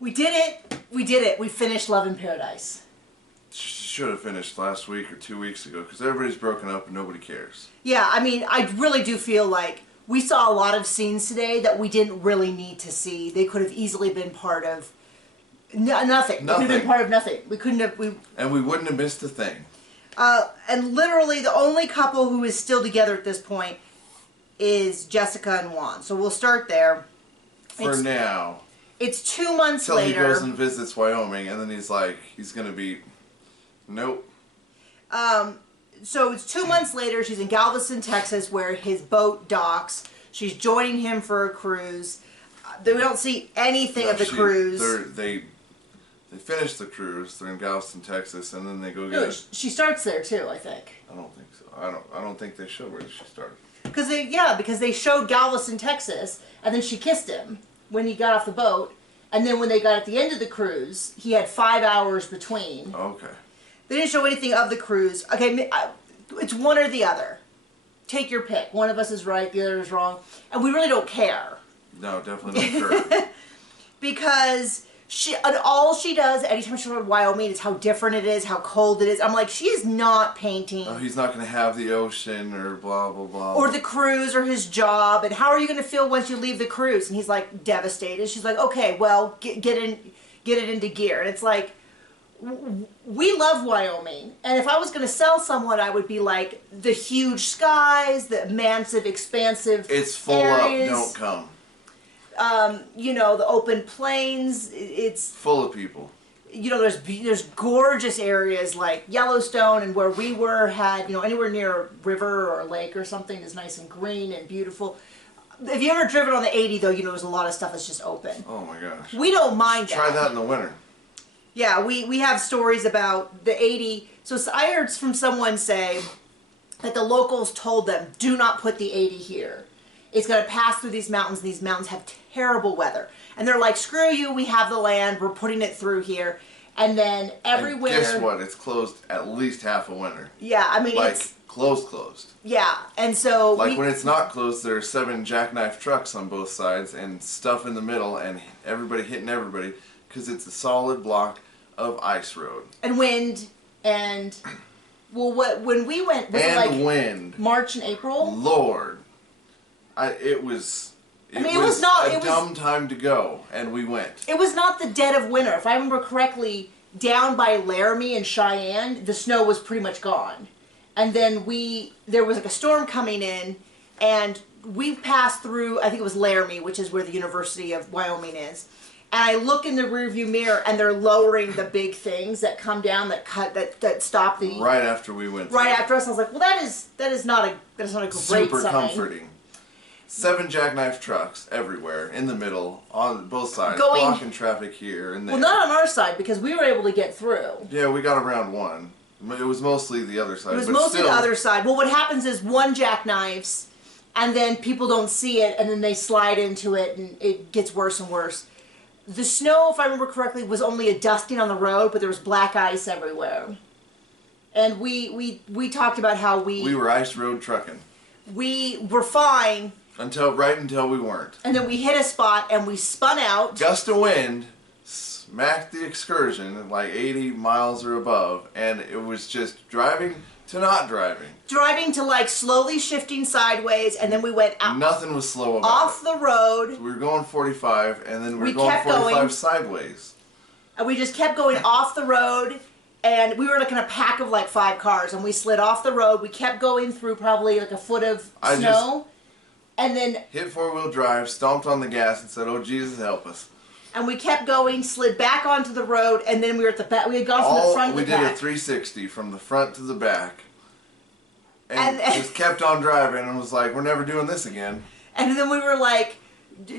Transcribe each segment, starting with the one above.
We did it. We did it. We finished Love in Paradise. Should have finished last week or 2 weeks ago because everybody's broken up and nobody cares. Yeah, I mean, I really do feel like we saw a lot of scenes today that we didn't really need to see. They could have easily been part of nothing. They could have been part of nothing. We couldn't have. And we wouldn't have missed a thing. And literally, the only couple who is still together at this point is Jessica and Juan. So we'll start there. For now. It's 2 months Till later. He goes and visits Wyoming, and then he's like, he's gonna be, nope. So it's 2 months later. She's in Galveston, Texas, where his boat docks. She's joining him for a cruise. We don't see anything of the cruise. They finish the cruise. They're in Galveston, Texas, and then they go get. No, she starts there too, I think. I don't think so. I don't think they show where she started. Because they showed Galveston, Texas, and then she kissed him when he got off the boat, and then when they got at the end of the cruise, he had 5 hours between. Okay. They didn't show anything of the cruise. Okay, it's one or the other. Take your pick. One of us is right, the other is wrong, and we really don't care. No, definitely not care. Because all she does anytime she's in Wyoming is how different it is, how cold it is. I'm like, she is not painting. Oh, he's not going to have the ocean or blah, blah, blah. Or the cruise or his job. And how are you going to feel once you leave the cruise? And he's like devastated. She's like, okay, well, get it into gear. And it's like, we love Wyoming. And if I was going to sell someone, I would be like, the huge skies, the massive, expansive It's full areas. up, don't come. You know, the open plains, it's full of people. You know, there's gorgeous areas like Yellowstone, and where we were had, you know, anywhere near a river or a lake or something is nice and green and beautiful. If you ever driven on the 80 though, you know there's a lot of stuff that's just open. Oh my gosh. We don't mind that. Try that in the winter. Yeah, we have stories about the 80. So I heard from someone say that the locals told them, do not put the 80 here. It's going to pass through these mountains, and these mountains have terrible weather. And they're like, screw you, we have the land, we're putting it through here. And then every winter... Guess what? It's closed at least half a winter. Yeah, I mean, like, it's... closed. Yeah, and so... Like, when it's not closed, there are 7 jackknife trucks on both sides and stuff in the middle, and everybody hitting everybody, because it's a solid block of ice road. And wind, and... Well, when we went... Was and it like wind. March and April? Lord. It was a dumb time to go, and we went. It was not the dead of winter. If I remember correctly, down by Laramie and Cheyenne, the snow was pretty much gone. And then there was like a storm coming in, and we passed through, I think it was Laramie, which is where the University of Wyoming is. And I look in the rearview mirror, and they're lowering the big things that come down that stop the... Right after we went. Right after us, I was like, well, that is not a great sign. Super comforting. 7 jackknife trucks everywhere, in the middle, on both sides, blocking traffic here and there. Well, not on our side, because we were able to get through. Yeah, we got around one. It was mostly the other side. It was mostly the other side. Well, what happens is one jackknifes, and then people don't see it, and then they slide into it, and it gets worse and worse. The snow, if I remember correctly, was only a dusting on the road, but there was black ice everywhere. And we talked about how we were ice road trucking. We were fine. Right until we weren't. And then we hit a spot and we spun out. Gust of wind smacked the excursion at like 80 miles or above, and it was just driving to not driving. Driving to like slowly shifting sideways, and then we went out. Nothing was slow about off the road. So we were going 45, and then we were going 45 sideways. And we just kept going off the road, and we were like in a pack of like 5 cars, and we slid off the road. We kept going through probably like a foot of snow. And then hit 4-wheel drive, stomped on the gas, and said, "Oh Jesus, help us!" And we kept going, slid back onto the road, and then we were at the back. We had gone from the front to the back. We did a 360 from the front to the back, and just kept on driving, and was like, "We're never doing this again." And then we were like,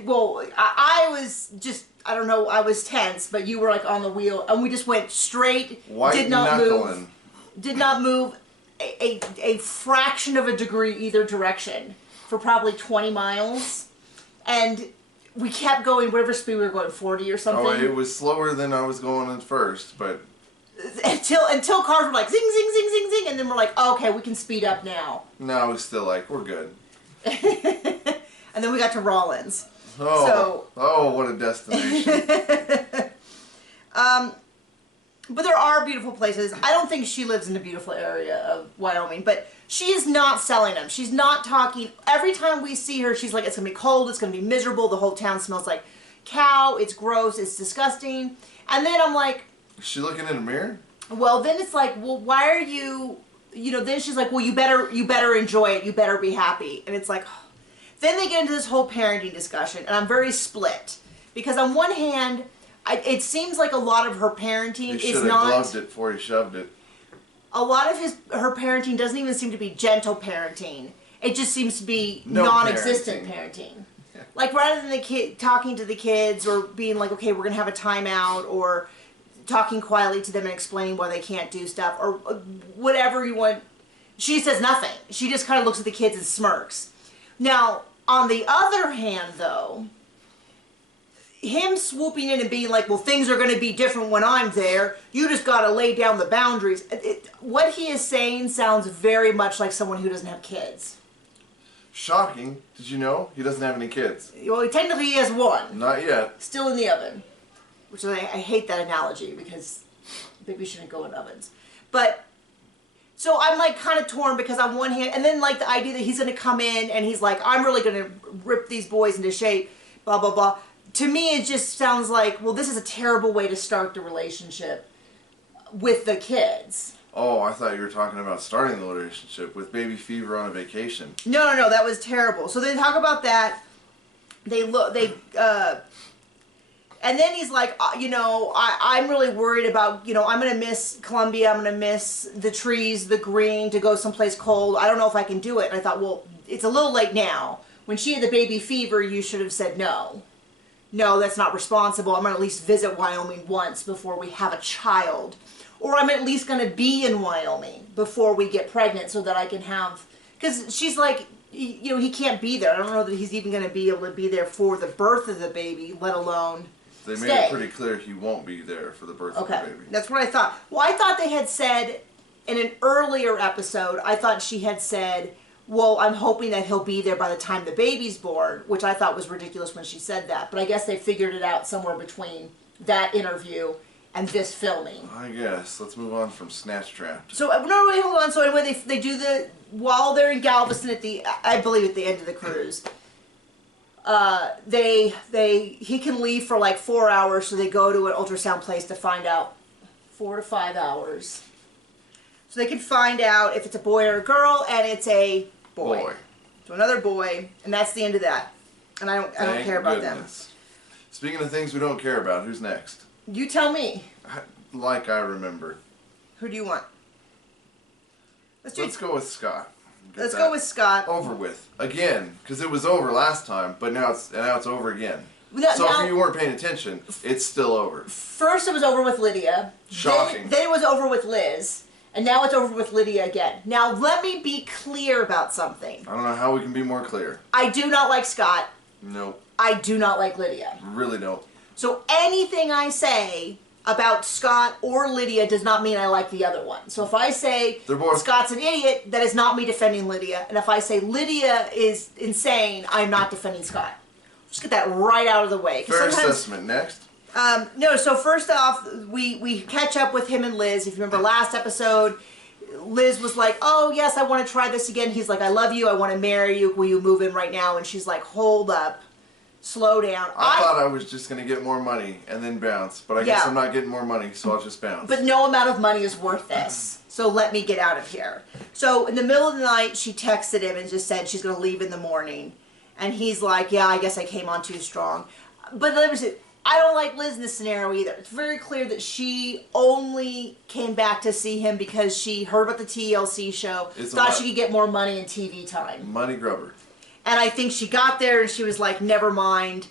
"Well, I was just, I don't know, I was tense, but you were like on the wheel, and we just went straight, did not move a fraction of a degree either direction." For probably 20 miles, and we kept going whatever speed we were going, 40 or something. Oh, it was slower than I was going at first, but until cars were like zing zing zing zing zing, and then we're like, oh, okay, we can speed up now. No, it was still like, we're good. And then we got to Rawlins. Oh, what a destination. But there are beautiful places. I don't think she lives in a beautiful area of Wyoming, but she is not selling them. She's not talking. Every time we see her, she's like, it's going to be cold, it's going to be miserable, the whole town smells like cow, it's gross, it's disgusting. And then I'm like... Is she looking in a mirror? Well, then it's like, well, why are you... You know, then she's like, well, you better enjoy it, you better be happy. And it's like... Then they get into this whole parenting discussion, and I'm very split. Because on one hand... it seems like a lot of her parenting is not... He should have gloved it before he shoved it. A lot of her parenting doesn't even seem to be gentle parenting. It just seems to be No non-existent parenting. Like, rather than the kid talking to the kids or being like, okay, we're going to have a timeout, or talking quietly to them and explaining why they can't do stuff, or whatever you want. She says nothing. She just kind of looks at the kids and smirks. Now, on the other hand, though... him swooping in and being like, well, things are going to be different when I'm there. You just got to lay down the boundaries. What he is saying sounds very much like someone who doesn't have kids. Shocking. Did you know? He doesn't have any kids. Well, technically he has one. Not yet. Still in the oven. Which I hate that analogy because babies shouldn't go in ovens. But, so I'm like kind of torn because on one hand, and then like the idea that he's going to come in and he's like, I'm really going to rip these boys into shape, blah, blah, blah. To me, it just sounds like, well, this is a terrible way to start the relationship with the kids. Oh, I thought you were talking about starting the relationship with baby fever on a vacation. No, that was terrible. So they talk about that. And then he's like, you know, I'm really worried about, you know, I'm going to miss Columbia. I'm going to miss the trees, the green, to go someplace cold. I don't know if I can do it. And I thought, well, it's a little late now. When she had the baby fever, you should have said no. No, that's not responsible. I'm going to at least visit Wyoming once before we have a child. Or I'm at least going to be in Wyoming before we get pregnant so that I can have... Because she's like, you know, he can't be there. I don't know that he's even going to be able to be there for the birth of the baby, let alone They made stay. it pretty clear he won't be there for the birth of the baby. That's what I thought. Well, I thought they had said in an earlier episode, I thought she had said... Well, I'm hoping that he'll be there by the time the baby's born, which I thought was ridiculous when she said that. But I guess they figured it out somewhere between that interview and this filming. I guess. Let's move on from Snatch Trapped. So, no, wait, hold on. So anyway, they do while they're in Galveston I believe at the end of the cruise, he can leave for like 4 hours, so they go to an ultrasound place to find out 4 to 5 hours. So they can find out if it's a boy or a girl, and it's a boy. So another boy, and that's the end of that. And I don't care about them. Speaking of things we don't care about, who's next? You tell me. Like I remember. Who do you want? Let's go with Scott. Let's go with Scott. Over with again, because it was over last time, but now it's over again. Now, so if you weren't paying attention, it's still over. First, it was over with Lydia. Shocking. Then it was over with Liz. And now it's over with Lydia again. Now, let me be clear about something. I don't know how we can be more clear. I do not like Scott. Nope. I do not like Lydia. Really don't. So anything I say about Scott or Lydia does not mean I like the other one. So if I say Scott's an idiot, that is not me defending Lydia. And if I say Lydia is insane, I'm not defending Scott. Just get that right out of the way. Fair assessment. Next. No, so first off, we catch up with him and Liz. If you remember last episode, Liz was like, oh, yes, I want to try this again. He's like, I love you. I want to marry you. Will you move in right now? And she's like, hold up. Slow down. I thought I was just going to get more money and then bounce. But I guess I'm not getting more money, so I'll just bounce. But no amount of money is worth this. So let me get out of here. So in the middle of the night, she texted him and just said she's going to leave in the morning. And he's like, yeah, I guess I came on too strong. But let me say, I don't like Liz in this scenario either. It's very clear that she only came back to see him because she heard about the TLC show, thought she could get more money and TV time. Money grubber. And I think she got there and she was like, never mind,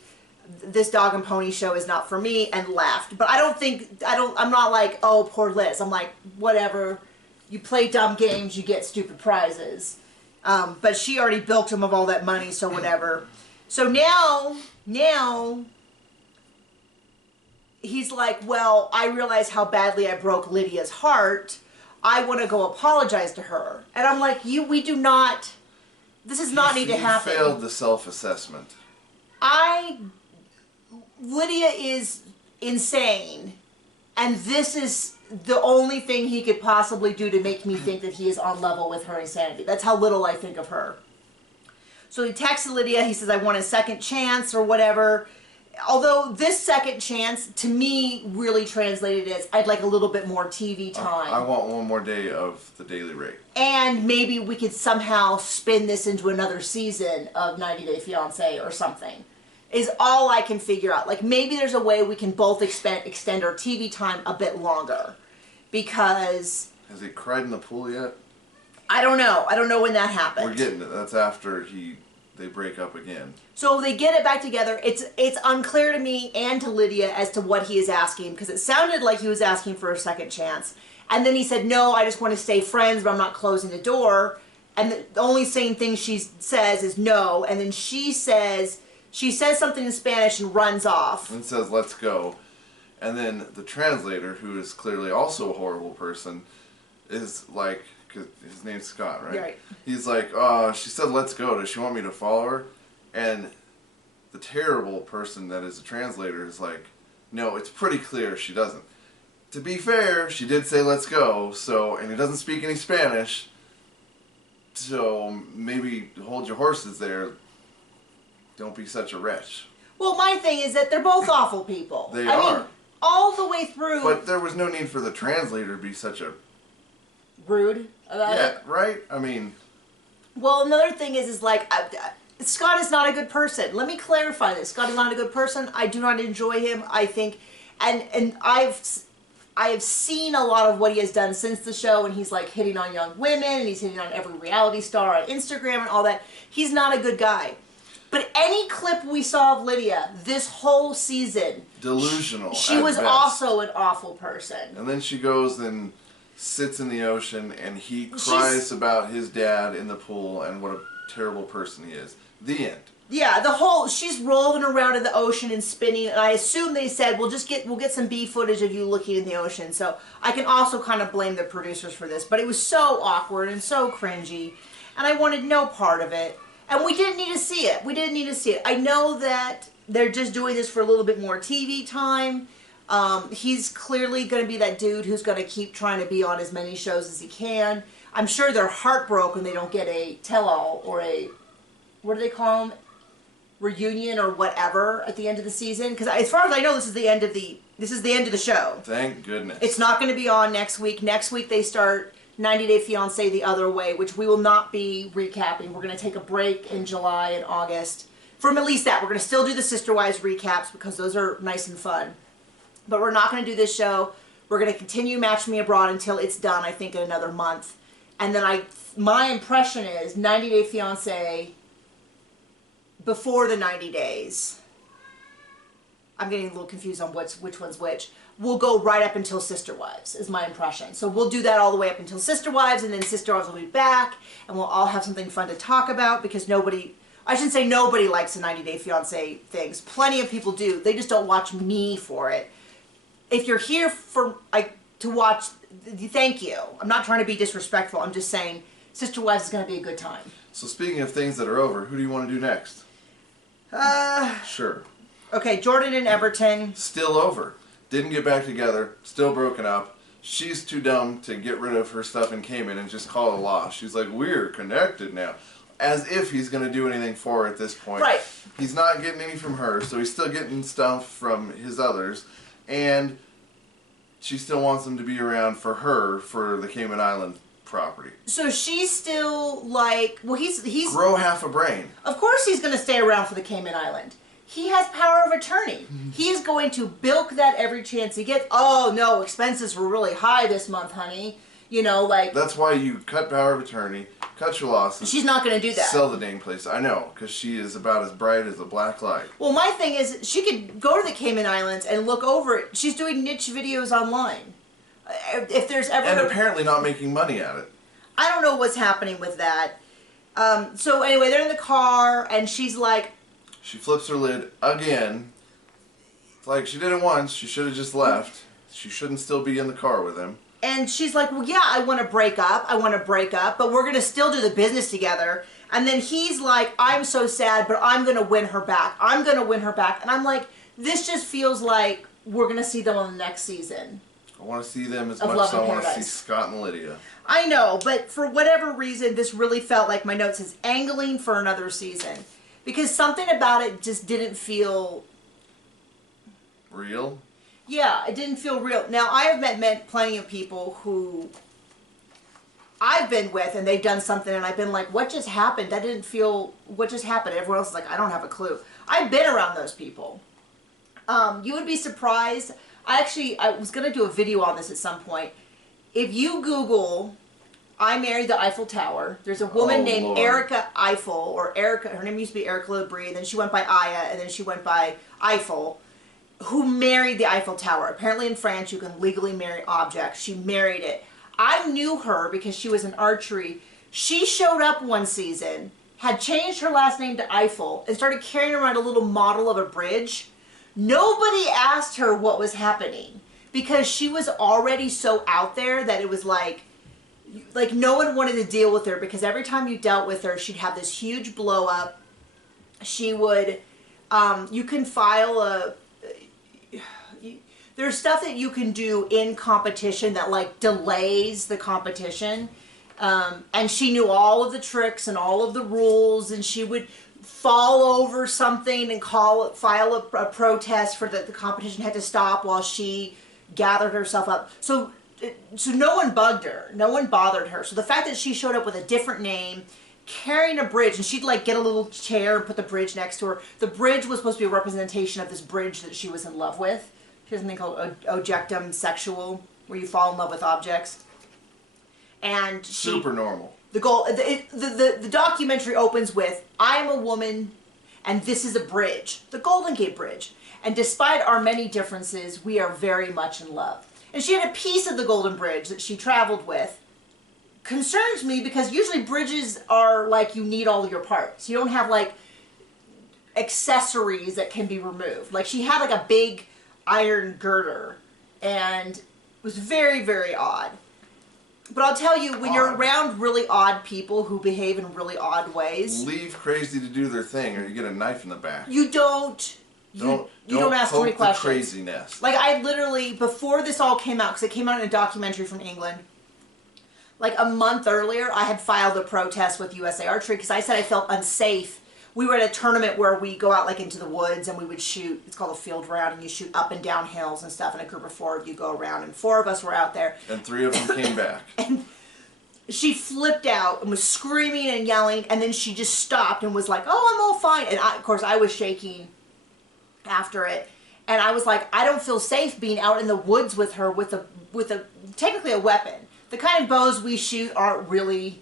this dog and pony show is not for me, and left. But I'm not like, oh, poor Liz. I'm like, whatever. You play dumb games, you get stupid prizes. But she already bilked him of all that money, so whatever. So now, he's like, well, I realize how badly I broke Lydia's heart. I want to go apologize to her. And I'm like, we do not, this does not need to happen. You failed the self-assessment. Lydia is insane. and this is the only thing he could possibly do to make me think that he is on level with her insanity. That's how little I think of her. So he texts Lydia, he says, I want a second chance or whatever. Although this second chance, to me, really translated as, I'd like a little bit more TV time. I want one more day of the daily rate. And maybe we could somehow spin this into another season of 90 Day Fiancé or something. Is all I can figure out. Like, maybe there's a way we can both extend our TV time a bit longer. Because... Has he cried in the pool yet? I don't know. I don't know when that happened. We're getting it. That's after they break up again. So they get it back together. It's unclear to me and to Lydia as to what he is asking, because it sounded like he was asking for a second chance. And then he said, no, I just want to stay friends, but I'm not closing the door. And the only same thing she says is no. And then she says something in Spanish and runs off. And says, let's go. And then the translator, who is clearly also a horrible person, is like... Cause his name's Scott, right? Right. He's like, she said let's go. Does she want me to follow her? And the terrible person that is a translator is like, no, it's pretty clear she doesn't. To be fair, she did say let's go, and he doesn't speak any Spanish, so maybe hold your horses there. Don't be such a wretch. Well, my thing is that they're both awful people. They I are. mean, all the way through. But there was no need for the translator to be such a... Rude about it. Yeah, right? I mean... Well, another thing is like, Scott is not a good person. Let me clarify this. Scott is not a good person. I do not enjoy him. I think, and I have seen a lot of what he has done since the show, and he's like hitting on young women, and he's hitting on every reality star on Instagram and all that. He's not a good guy. But any clip we saw of Lydia this whole season... Delusional. She was best. Also an awful person. And then she goes and... sits in the ocean and he cries about his dad in the pool and what a terrible person he is. The end. Yeah, she's rolling around in the ocean and spinning, and I assume they said we'll get some B footage of you looking in the ocean. So I can also kind of blame the producers for this, but it was so awkward and so cringy, and I wanted no part of it. And we didn't need to see it. We didn't need to see it. I know that they're just doing this for a little bit more TV time. He's clearly going to be that dude who's going to keep trying to be on as many shows as he can. I'm sure they're heartbroken they don't get a tell-all or a, what do they call them, reunion or whatever at the end of the season. Because as far as I know, this is the end of the show. Thank goodness. It's not going to be on next week. Next week they start 90 Day Fiancé the other way, which we will not be recapping. We're going to take a break in July and August from at least that. We're going to still do the Sister Wives recaps because those are nice and fun. But we're not going to do this show. We're going to continue Match Me Abroad until it's done, I think, in another month. And then my impression is 90 Day Fiancé before the 90 days. I'm getting a little confused on which one's which. We'll go right up until Sister Wives, is my impression. So we'll do that all the way up until Sister Wives, and then Sister Wives will be back, and we'll all have something fun to talk about because I shouldn't say nobody likes the 90 Day Fiancé things. Plenty of people do. They just don't watch me for it. If you're here to watch, thank you. I'm not trying to be disrespectful. I'm just saying Sister Wives is going to be a good time. So speaking of things that are over, who do you want to do next? Sure. Okay, Jordan and Everton. Still over. Didn't get back together. Still broken up. She's too dumb to get rid of her stuff in Cayman and just call it a loss. She's like, we're connected now. As if he's going to do anything for her at this point. Right. He's not getting any from her, so he's still getting stuff from his others. And she still wants him to be around for her for the Cayman Island property. So she's still like, well, he's grow half a brain. Of course he's going to stay around for the Cayman Island. He has power of attorney. He is going to bilk that every chance he gets. Oh, no, expenses were really high this month, honey. You know, like... That's why you cut power of attorney, cut your losses. She's not going to do that. Sell the dang place. I know, because she is about as bright as a black light. Well, my thing is, she could go to the Cayman Islands and look over it. She's doing niche videos online. If there's ever... And apparently not making money at it. I don't know what's happening with that. So anyway, they're in the car, and she's like... She flips her lid again. It's like, she did it once. She should have just left. She shouldn't still be in the car with him. And she's like, well, yeah, I want to break up. I want to break up, but we're going to still do the business together. And then he's like, I'm so sad, but I'm going to win her back. I'm going to win her back. And I'm like, this just feels like we're going to see them on the next season. I want to see them as Of much Love as I in want to see Paradise. Scott and Lydia. I know, but for whatever reason, this really felt like my note says angling for another season. Because something about it just didn't feel... Real? Yeah, it didn't feel real. Now, I have met plenty of people who I've been with, and they've done something, and I've been like, what just happened? That didn't feel... What just happened? Everyone else is like, I don't have a clue. I've been around those people. You would be surprised. I was going to do a video on this at some point. If you Google, I married the Eiffel Tower, there's a woman named Lord. Erica Eiffel, or Erica, her name used to be Erica Labrie, then she went by Aya, and then she went by Eiffel, who married the Eiffel Tower. Apparently in France, you can legally marry objects. She married it. I knew her because she was in archery. She showed up one season, had changed her last name to Eiffel, and started carrying around a little model of a bridge. Nobody asked her what was happening because she was already so out there that it was like no one wanted to deal with her, because every time you dealt with her, she'd have this huge blow up. She would, you can file there's stuff that you can do in competition that like delays the competition. And she knew all of the tricks and all of the rules, and she would fall over something and file a protest for the competition had to stop while she gathered herself up. So no one bugged her. No one bothered her. So the fact that she showed up with a different name, carrying a bridge, and she'd like get a little chair and put the bridge next to her. The bridge was supposed to be a representation of this bridge that she was in love with. She has something called objectum sexual, where you fall in love with objects. And she... Super normal. The documentary opens with, I am a woman, and this is a bridge, the Golden Gate Bridge. And despite our many differences, we are very much in love. And she had a piece of the Golden Bridge that she traveled with. Concerns me because usually bridges are like you need all of your parts. You don't have like accessories that can be removed. Like she had like a big iron girder, and it was very, very odd. But I'll tell you, when you're around really odd people who behave in really odd ways... Leave crazy to do their thing, or you get a knife in the back. You don't ask too many questions. The craziness. Like, I literally, before this all came out, because it came out in a documentary from England, like a month earlier, I had filed a protest with USA Archery, because I said I felt unsafe. We were at a tournament where we go out like into the woods and we would shoot, it's called a field round, and you shoot up and down hills and stuff, and a group of 4 of you go around, and 4 of us were out there. And 3 of them came back. And she flipped out and was screaming and yelling, and then she just stopped and was like, oh, I'm all fine. And of course I was shaking after it, and I was like, I don't feel safe being out in the woods with her with a technically a weapon. The kind of bows we shoot aren't really,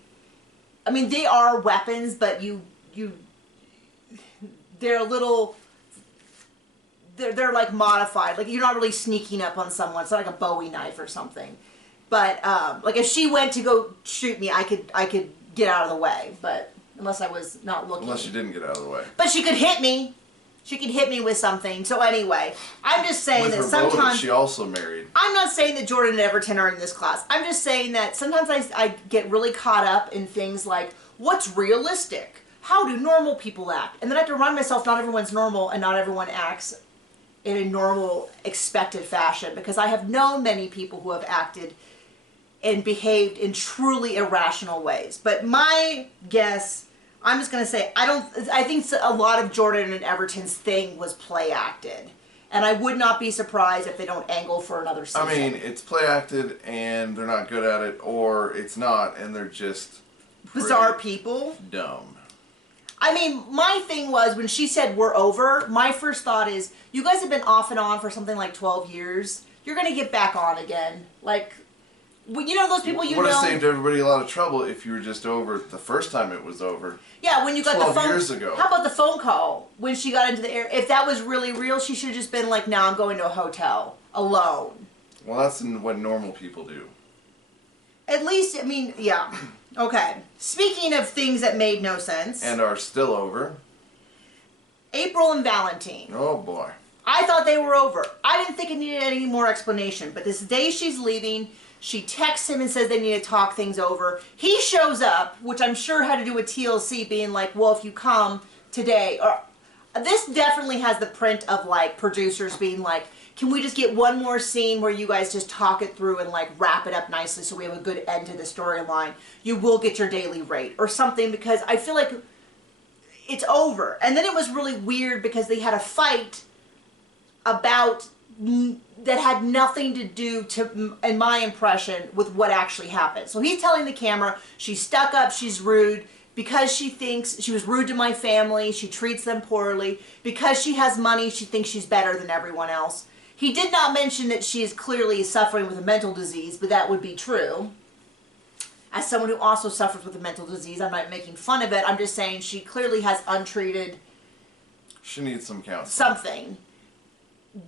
I mean, they are weapons, but they're a little, they're like modified. Like you're not really sneaking up on someone. It's not like a Bowie knife or something. But like if she went to go shoot me, I could get out of the way. But unless I was not looking. Unless you didn't get out of the way. But she could hit me. She could hit me with something. So anyway, I'm just saying that sometimes she also married. I'm not saying that Jordan and Everton are in this class. I'm just saying that sometimes I get really caught up in things like what's realistic. How do normal people act? And then I have to remind myself not everyone's normal and not everyone acts in a normal, expected fashion. Because I have known many people who have acted and behaved in truly irrational ways. But my guess, I'm just going to say, I think a lot of Jordan and Everton's thing was play acted. And I would not be surprised if they don't angle for another season. I mean, it's play acted and they're not good at it, or it's not and they're just bizarre people. Dumb. I mean, my thing was, when she said we're over, my first thought is, you guys have been off and on for something like 12 years. You're going to get back on again. Like, you know those people you know... would have saved everybody a lot of trouble if you were just over the first time it was over. Yeah, when you got the phone... 12 years ago. How about the phone call when she got into the air? If that was really real, she should have just been like, no, I'm going to a hotel. Alone. Well, that's what normal people do. At least, I mean, yeah. Okay. Speaking of things that made no sense. And are still over. April and Valentine. Oh, boy. I thought they were over. I didn't think it needed any more explanation. But this day she's leaving, she texts him and says they need to talk things over. He shows up, which I'm sure had to do with TLC being like, well, if you come today. Or this definitely has the print of, like, producers being like, can we just get one more scene where you guys just talk it through and like wrap it up nicely so we have a good end to the storyline? You will get your daily rate or something, because I feel like it's over. And then it was really weird because they had a fight about that had nothing to do, to, in my impression, with what actually happened. So he's telling the camera she's stuck up, she's rude, because she thinks she was rude to my family, she treats them poorly. Because she has money, she thinks she's better than everyone else. He did not mention that she is clearly suffering with a mental disease, but that would be true. As someone who also suffers with a mental disease, I'm not making fun of it. I'm just saying she clearly has untreated... She needs some counseling. Something.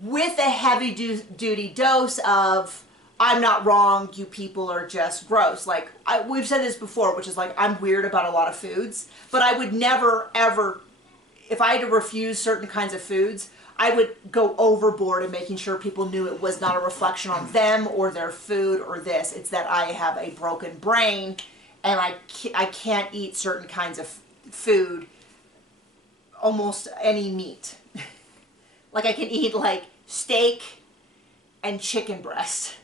With a heavy-duty dose of, I'm not wrong, you people are just gross. Like, we've said this before, which is like, I'm weird about a lot of foods, but I would never, ever, if I had to refuse certain kinds of foods, I would go overboard in making sure people knew it was not a reflection on them or their food or this. It's that I have a broken brain and I can't eat certain kinds of food, almost any meat. Like I can eat like steak and chicken breast.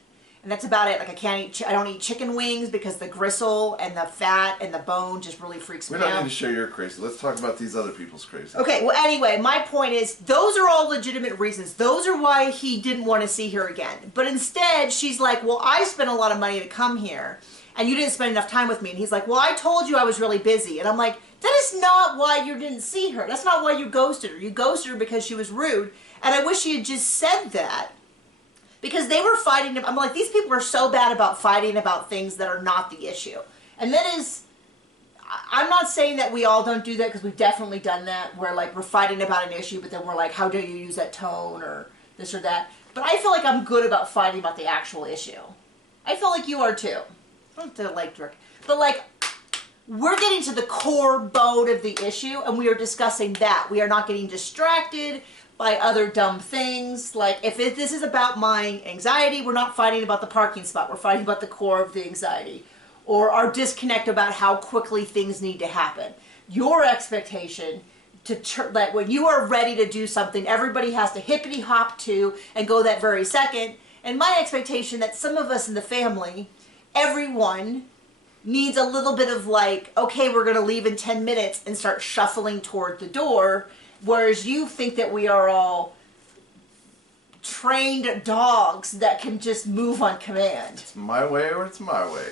And that's about it. Like I don't eat chicken wings because the gristle and the fat and the bone just really freaks me out. We don't need to share your crazy. Let's talk about these other people's crazy. Okay, well anyway, my point is those are all legitimate reasons. Those are why he didn't want to see her again. But instead, she's like, well, I spent a lot of money to come here and you didn't spend enough time with me. And he's like, well, I told you I was really busy. And I'm like, that is not why you didn't see her. That's not why you ghosted her. You ghosted her because she was rude. And I wish she had just said that. Because they were fighting. I'm like, these people are so bad about fighting about things that are not the issue. And that is, I'm not saying that we all don't do that, because we've definitely done that, where like we're fighting about an issue, but then we're like, how dare you use that tone or this or that. But I feel like I'm good about fighting about the actual issue. I feel like you are too. I don't have to like direct, but like, we're getting to the core bone of the issue, and we are discussing that. We are not getting distracted by other dumb things. Like, if this is about my anxiety, we're not fighting about the parking spot. We're fighting about the core of the anxiety. Or our disconnect about how quickly things need to happen. Your expectation that when you are ready to do something, everybody has to hippity hop to and go that very second. And my expectation that some of us in the family, everyone needs a little bit of like, okay, we're going to leave in 10 minutes and start shuffling toward the door. Whereas you think that we are all trained dogs that can just move on command. It's my way or it's my way.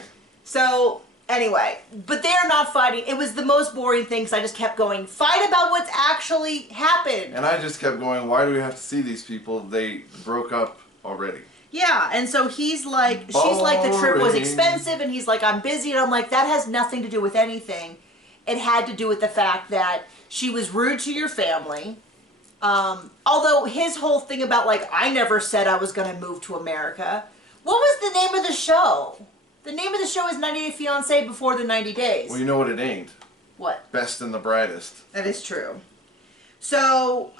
So, anyway, but they're not fighting. It was the most boring thing, because I just kept going, fight about what's actually happened. And I just kept going, why do we have to see these people? They broke up already. Yeah, and so he's like, she's like, the trip was expensive, and he's like, I'm busy, and I'm like, that has nothing to do with anything. It had to do with the fact that she was rude to your family. Although his whole thing about like, I never said I was going to move to America. What was the name of the show? The name of the show is 90 Day Fiancé Before the 90 Days. Well, you know what it ain't. What? Best and the Brightest. That is true. So,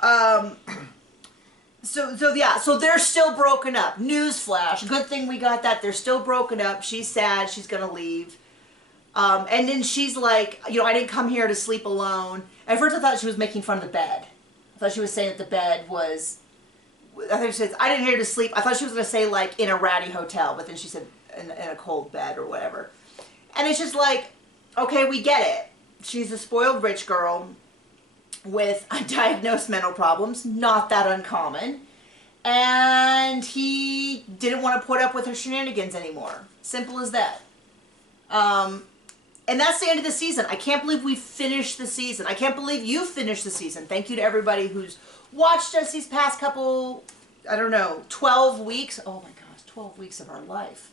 so they're still broken up. Newsflash. Good thing we got that. They're still broken up. She's sad. She's going to leave. And then she's like, you know, I didn't come here to sleep alone. At first I thought she was making fun of the bed. I thought she was saying that the bed was, I think she said, I didn't here to sleep. I thought she was going to say like in a ratty hotel, but then she said in a cold bed or whatever. And it's just like, okay, we get it. She's a spoiled rich girl with diagnosed mental problems, not that uncommon. And he didn't want to put up with her shenanigans anymore. Simple as that. And that's the end of the season. I can't believe we finished the season. I can't believe you finished the season. Thank you to everybody who's watched us these past couple, I don't know, 12 weeks. Oh my gosh, 12 weeks of our life.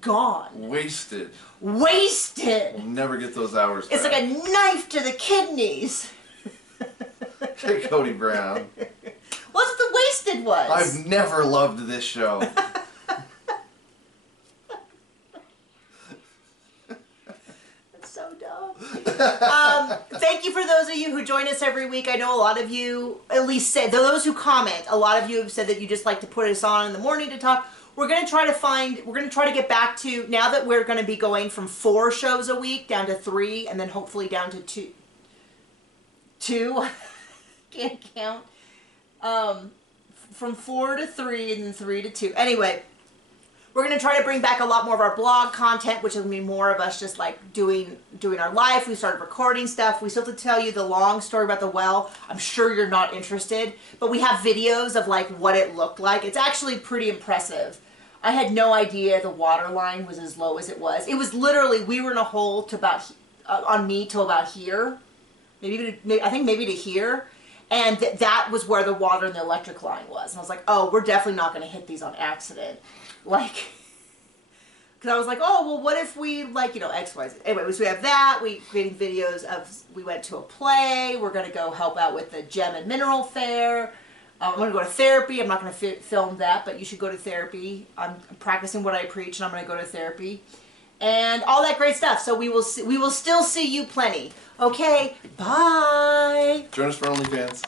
Gone. Wasted. Wasted. We'll never get those hours back. It's like a knife to the kidneys. Hey, Cody Brown. What's the wasted was? I've never loved this show. So dumb. Thank you for those of you who join us every week. I know a lot of you, at least say, those who comment, a lot of you have said that you just like to put us on in the morning to talk. We're going to try to get back to, now that we're going to be going from 4 shows a week down to 3, and then hopefully down to 2. Can't count. from 4 to 3 and then 3 to 2. Anyway, we're going to try to bring back a lot more of our blog content, which is going to be more of us just like doing our life. We started recording stuff. We still have to tell you the long story about the well. I'm sure you're not interested, but we have videos of like what it looked like. It's actually pretty impressive. I had no idea the water line was as low as it was. It was literally, we were in a hole to about, on me to about here. I think maybe to here. And that was where the water and the electric line was. And I was like, oh, we're definitely not going to hit these on accident. Like, because I was like, oh, well, what if we, like, you know, X, Y, Z. Anyway, so we have that. We creating videos of, we went to a play. We're going to go help out with the Gem and Mineral Fair. I'm going to go to therapy. I'm not going to film that, but you should go to therapy. I'm practicing what I preach, and I'm going to go to therapy. And all that great stuff. So we will still see you plenty. Okay, bye. Join us for OnlyFans.